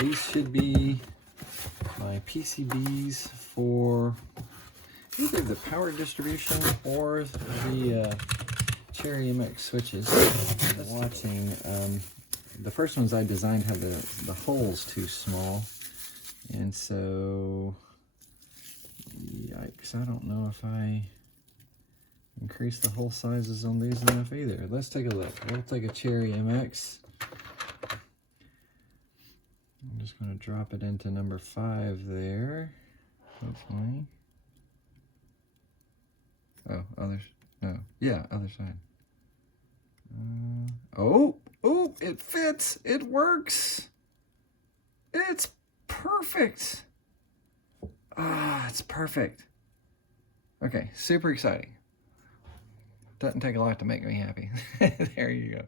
These should be my PCBs for either the power distribution or the Cherry MX switches. Watching, the first ones I designed had the holes too small, and so yikes, I don't know if I increase the hole sizes on these enough either. Let's take a look. We'll take a Cherry MX. I'm just going to drop it into number 5 there, hopefully. Oh, yeah, other side. Oh, it fits, it works. It's perfect. It's perfect. Okay, super exciting. Doesn't take a lot to make me happy. There you go.